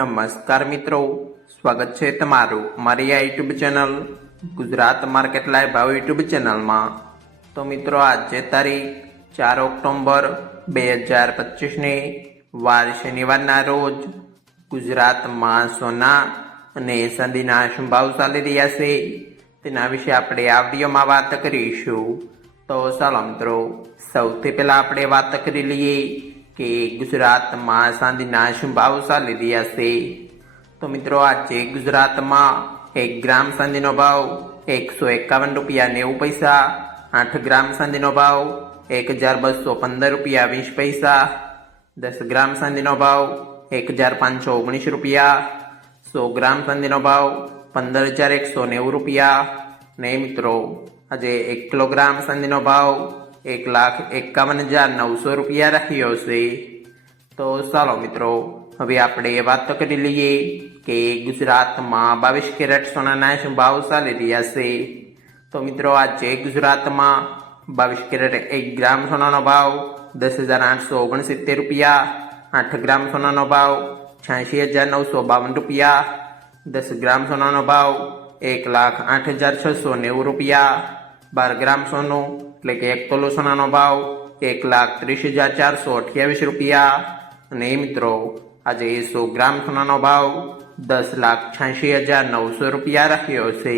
નમસ્કાર મિત્રો, સ્વાગત છે તમારું મારી આ YouTube channel Gujarat market live ભાવ યુટ્યુબ ચેનલમાં। તો મિત્રો આજે તારીખ 4 ઓક્ટોબર 2025ની વાર શનિવારના રોજ ગુજરાતમાં સોના અને ચાંદીના શું ભાવ ચાલી રહ્યા છે તેના વિશે આપણે આ વિડીયોમાં વાત કરીશું। તો ચાલો મિત્રો, સૌથી પહેલા આપણે વાત કરી લઈએ કે ગુજરાતમાં ચાંદીના શું ભાવ ચાલી રહ્યા છે। તો મિત્રો આજે ગુજરાતમાં 1 ગ્રામ ચાંદીનો ભાવ 151 રૂપિયા 90 પૈસા, 8 ગ્રામ ચાંદીનો ભાવ 1215 રૂપિયા 20 પૈસા, 10 ગ્રામ ચાંદીનો ભાવ 1519 રૂપિયા, 100 ગ્રામ ચાંદીનો ભાવ 15190 રૂપિયા ને મિત્રો આજે 1 કિલોગ્રામ ચાંદીનો ભાવ 1,51,900 રૂપિયા રહ્યો છે। તો ચાલો મિત્રો, હવે આપણે વાત કરી લઈએ કે ગુજરાતમાં 22 કેરેટ સોનાના શું ભાવ ચાલી રહ્યા છે। તો મિત્રો આજે ગુજરાતમાં 22 કેરેટ 1 ગ્રામ સોનાનો ભાવ 10,869 રૂપિયા, 8 ગ્રામ સોનાનો ભાવ 86,952 રૂપિયા, 10 ગ્રામ સોનાનો ભાવ 1,08,690 રૂપિયા, 12 ગ્રામ સોનું એટલે કે 1 તોલો સોનાનો ભાવ 1,30,428 રૂપિયા અને મિત્રો આજે 100 ગ્રામ સોનાનો ભાવ 10,86,900 રૂપિયા રહ્યો છે।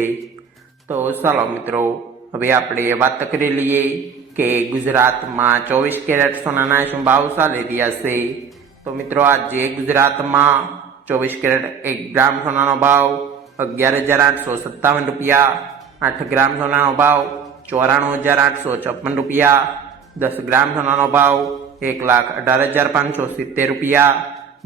તો ચાલો મિત્રો, હવે આપણે વાત કરી લઈએ કે ગુજરાતમાં 24 કેરેટ સોનાના શું ભાવ ચાલી રહ્યા છે। તો મિત્રો આજે ગુજરાતમાં 24 કેરેટ 1 ગ્રામ સોનાનો ભાવ 11,857 રૂપિયા, 8 ગ્રામ સોનાનો ભાવ 94,856 રૂપિયા, 10 ગ્રામ સોનાનો ભાવ 1,18,570 રૂપિયા,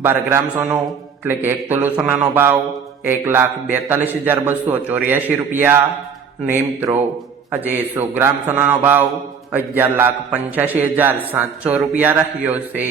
12 ગ્રામ સોનું એટલે કે 1 તોલો સોનાનો ભાવ 1,42,284 રૂપિયા ને મિત્રો આજે 100 ગ્રામ સોનાનો ભાવ 11,85,700 રૂપિયા રહ્યો છે।